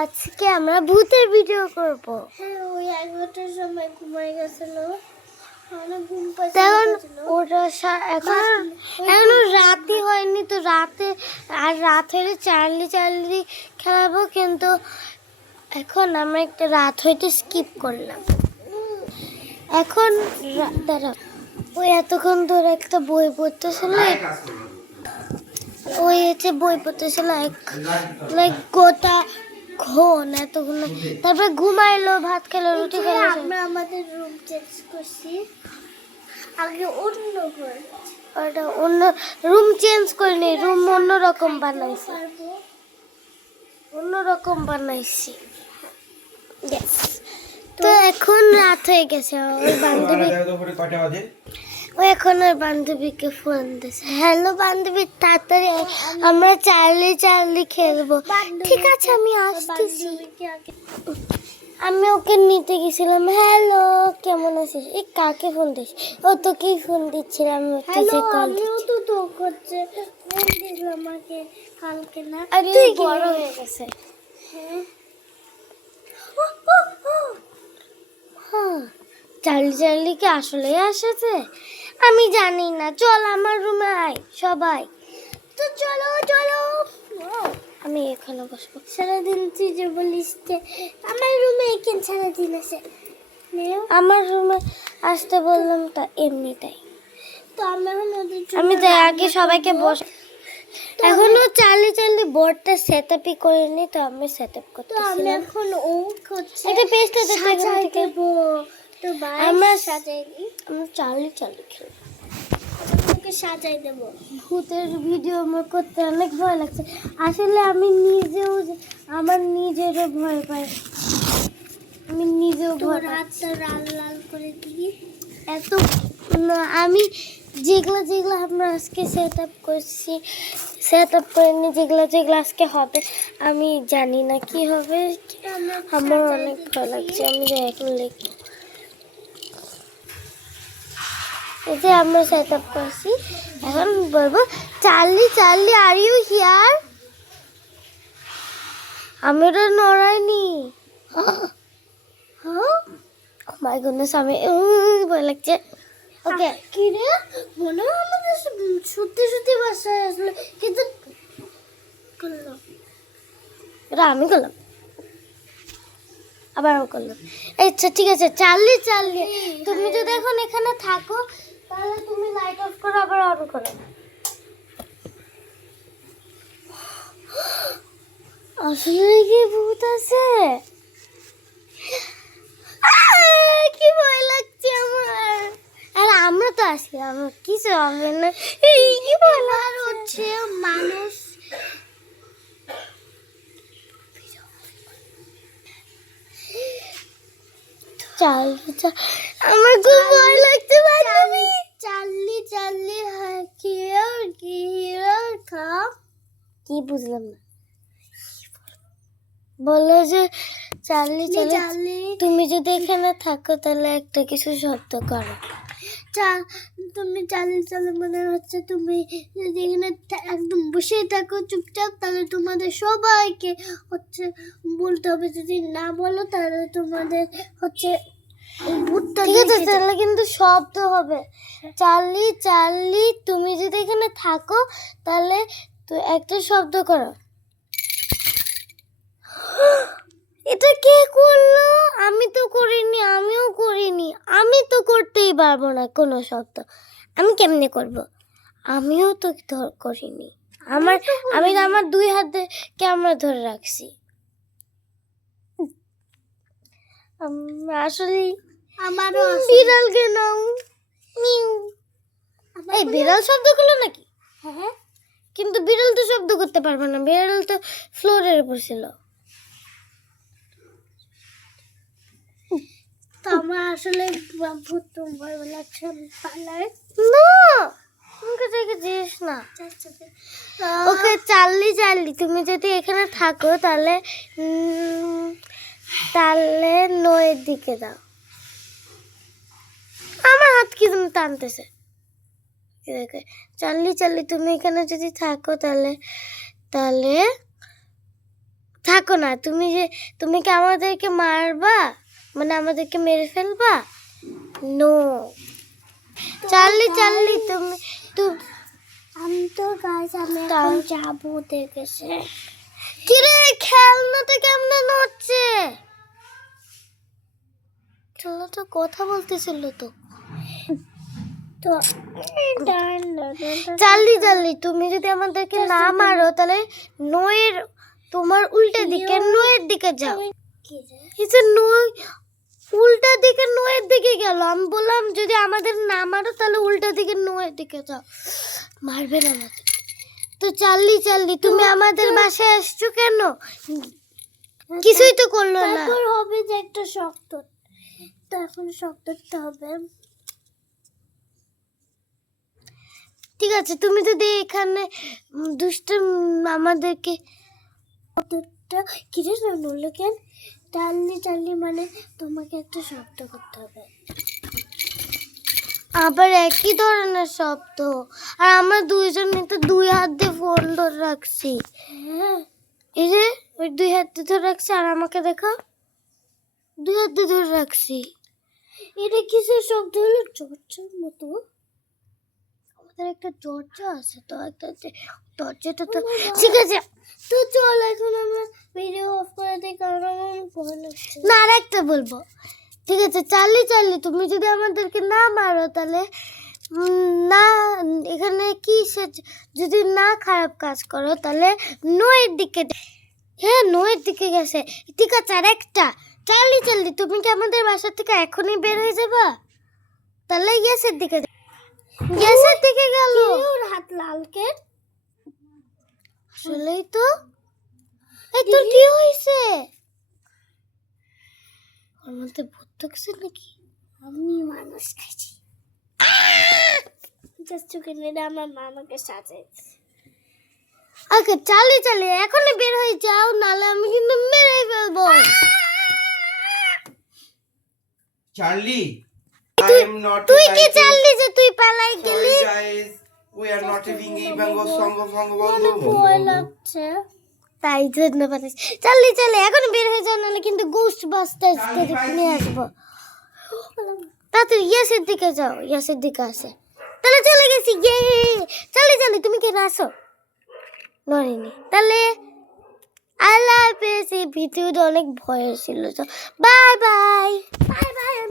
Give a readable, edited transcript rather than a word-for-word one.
আজকে আমরা ভূতের ভিডিও করব। হ্যাঁ, ওই 11টার সময় ঘুমাই গেছিল, অনেক ঘুম এখন রাতই হয়নি তো, রাত হলে চার্লি খেলাবো, কিন্তু এখন আমরা একটা রাত হইতে স্কিপ করলাম। এখন দাঁড়া, ওই এতক্ষণ ধরে একটা বই পড়তেছিল, বই পড়তেছিল লাইক গোটা ঘন এতক্ষণ, তারপরে ঘুমাইলো, ভাত খেলো, রুটি খেলো। আমরা আমাদের রুম চেঞ্জ করছি, আগে অন্য রুম চেঞ্জ করিনি, রুম অন্যরকম বানাইছি। তো এখন রাত হয়ে গেছে, এখন ওর বান্ধবীকে ফোন দিয়েছে, হ্যালো বান্ধবী, তাড়াতাড়ি আমরা চার্লি খেলবো। ঠিক আছে, আমি আসতেছি। আমি ওকে নিতে গেছিলাম। হ্যালো, কেমন আছিস? এই কাকে ফোন দিস? ও তোকেই ফোন দিচ্ছিলাম। আমিও তো করছে ফোন দিল আমাকে কালকে, না আর তুই বড় হয়ে গেছে। হ্যাঁ, চার্লি কি আসলে আসেছে? আমি জানি না। চল আমার রুমে আয় সবাই। তো চলো, আমি এখানে বসবো। সারাদিন তুই যে বলিস যে আমার রুমে এখানে সারাদিন আছে, আমার রুমে আসতে বললাম তা এমনিটাই। তো আমি তো আগে সবাইকে বস, এখনো চার্লি বোর্ডটা সেট আপই করিনি, তো আমি সেট আপ করতেছি। আমি এখন ও করছে, এটা পেস্টটা সাজাই দেব। তো আমরা সাজাই দিই, আমরা চার্লি খেলবো, ওকে সাজাই দেব। ভূতের ভিডিও আমার করতে অনেক ভয় লাগছে। আসলে আমি আমার নিজেরও ভয় পাই। আমি নিজেও ভয় পাই। হাতটা লাল লাল করে দিই। আমি যেগুলো আমরা আজকে সেট আপ করিনি, যেগুলো আজকে হবে, আমি জানি না কি হবে। আমার অনেক ভয় লাগছে। আমি এখন লিখবো, এই যে আমরা সেট আপ করছি। এখন বলবো, চার্লি আর ইউ হিয়ার? আমি ওটা নড়াইনি। মাই গুডনেস, আমি ভয় লাগছে। ওকে, কি রে, মনে হয় আমাদের সত্যি বাসায় আসলে, কিন্তু এটা আমি করলাম, আবার আমি করলাম। আচ্ছা ঠিক আছে, চার্লি তুমি যদি এখন এখানে থাকো, তাহলে তুমি লাইট অফ করো, আবার অন করো। আসলে কি ভূত আছে? কি ভয় লাগছে আমার। আর আমরা তো আসি, আমার কিছু হবে না। কি ভয় হচ্ছে মানুষ। আমার খুব ভয় লাগছে। চার্লি কি বুঝলাম না, বললো যে চার্লি তুমি যদি এখানে থাকো, তাহলে একটা কিছু শব্দ করো। তুমি চার্লি মনে হচ্ছে তুমি যদি এখানে একদম বসে থাকো চুপচাপ, তাহলে তোমাদের সবাইকে হচ্ছে বলতে হবে, যদি না বলো তাহলে তোমাদের হচ্ছে ভূতটা। ঠিক আছে, তাহলে কিন্তু শব্দ হবে। চার্লি তুমি যদি এখানে থাকো, তাহলে তো একটা শব্দ করো। এটা কে করলো? আমি তো করিনি, আমিও করিনি। আমি তো করতেই পারবো না কোনো শব্দ। আমি কেমনে করব? আমিও তো করিনি। আমি আমার 2 হাতে ক্যামেরা ধরে রাখছি। আসলে আমারও বিড়ালকে নাও। এই বিড়াল শব্দ করলো নাকি? হ্যাঁ, কিন্তু বিড়াল তো শব্দ করতে পারবে না, বিড়াল তো ফ্লোরের উপর ছিল। তো আমার আসলে ভূত ভয় লাগছে, পালায় না, আমাকে দেখে যেস না। ওকে চার্লি তুমি যদি এখানে থাকো, তাহলে নয়ের দিকে দাও। আমার হাত কি তুমি টানতেছে। চার্লি তুমি এখানে যদি থাকো, তাহলে থাকো না, তুমি কি আমাদেরকে মারবা, মানে আমাদেরকে মেরে ফেলবা? নো চার্লি, চার্লি তুমি আমি তো গাছ আমি তা- এখন যাবো দেখেছে। কিরে খেলনাটা কেমনে নড়ছে? খেলনাটা কথা বলতেছিল তো। তো চার্লি, চার্লি তুমি যদি আমাদেরকে না মারো তাহলে নয়ের তোমার উল্টা দিকে নয়ের দিকে যাও। কি রে? এই যে নয় উল্টা দিকে নয়ের দিকে গেল। আমি বললাম যদি আমাদের না মারো তাহলে উল্টা দিকে নয়ের দিকে যাও। মারবে না আমাদের। তো চার্লি, চার্লি তুমি আমাদের বাসায় আসছো কেন? কিছুই তো করলো না। তারপর হবে যে একটা শক্ত, তো এখন শক্তটা হবে। ঠিক আছে, তুমি যদি এখানে দুষ্ট আমাদেরকে শব্দটা কিরে না নড়লো কেন? টানলি টানলি মানে তোমাকে একটা শব্দ করতে হবে। আবার একই ধরনের শব্দ, আর আমরা দুইজনে তো দুই হাত দিয়ে ফোন ধরে রাখছি। হ্যাঁ, এই যে ওই দুই হাত দিয়ে ধরে রাখছি, আর আমাকে দেখো দুই হাত দিয়ে ধরে রাখছি। এটা কিসের শব্দ হলো? চোরচার মতো। আমাদের একটা দরজা আছে তো, একটা দরজাটা তো ঠিক আছে। তো চল এখন আমরা ভিডিও অফ করে দিই, কারণ আমার ভয় লাগছে। না আর একটা বলবো, ঠিক আছে চার্লি, চার্লি তুমি যদি আমাদেরকে না মারো তাহলে না এখানে কি যদি না খারাপ কাজ করো তাহলে নয়ের দিকে, হ্যাঁ নয়ের দিকে গেছে। ঠিক আছে আর একটা, চার্লি, চার্লি তুমি কি আমাদের বাসা থেকে এখনই বের হয়ে যাবা? তাহলে গ্যাসের দিকে, গ্যাসের দিকে গেল। ওর হাত লাল কেন? আসলেই তো। এই তোর কি হয়েছে? ওর মধ্যে ভূত ঢুকছে নাকি? আমি মানুষ খাইছি। জাস্ট ওখানে আমার মামাকে সাজাইছে। ওকে চার্লি, চার্লি এখনই বের হয়ে যাও, নাহলে আমি কিন্তু মেরেই ফেলবো। Charlie, I am not তুই কি invited. চার্লি যে তুই পালাই গেলি? Sorry guys, we are not having a bango song of অনেক ভয় লাগছে। তাই জন্য পারিস। চার্লি, চার্লি এখনই বের হয়ে যাও, নাহলে কিন্তু গোস্ট বাস্টার্স নিয়ে আসবো। তাড়াতাড়ি ইয়াসের দিকে যাও, ইয়াসের দিকে আসে। তাহলে চলে গেছি, ইয়ে। চার্লি, চার্লি তুমি কেন আসো? নড়িনি তাহলে। আল্লাহ হাফেজ। এই ভিডিওটা অনেক ভয়ের ছিল। Bye bye.